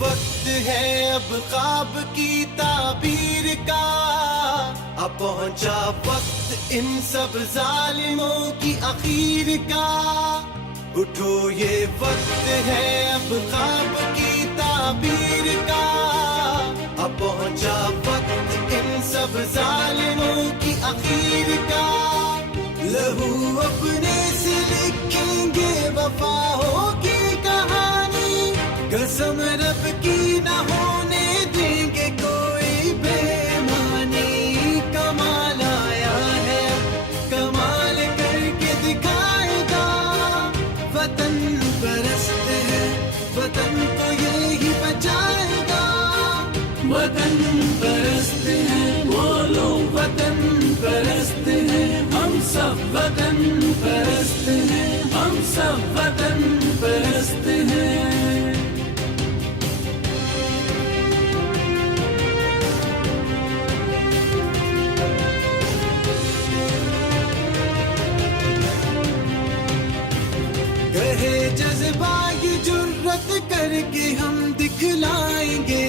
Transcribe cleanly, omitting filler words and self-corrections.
वक्त है अब ख्वाब की ताबीर का, अब पहुंचा वक्त इन सब जालिमों की आखिर का। उठो ये वक्त है अब ख्वाब की ताबीर का, अब पहुंचा वक्त इन सब जालिमों की आखिर का। लहू अपने से लिखेंगे वफाओं की कहानी, कसम रब की न होने देंगे कोई बेईमानी। कमाल आया है कमाल करके दिखाएगा, वतन परस्त है वतन को यही बचाएगा। वतन परस्त है बोलो वतन परस्त है, हम सब वतन परस्त हैं, हम सब वतन परस्त हैं। कहे जज्बा ये जुर्रत करके हम दिखलाएंगे,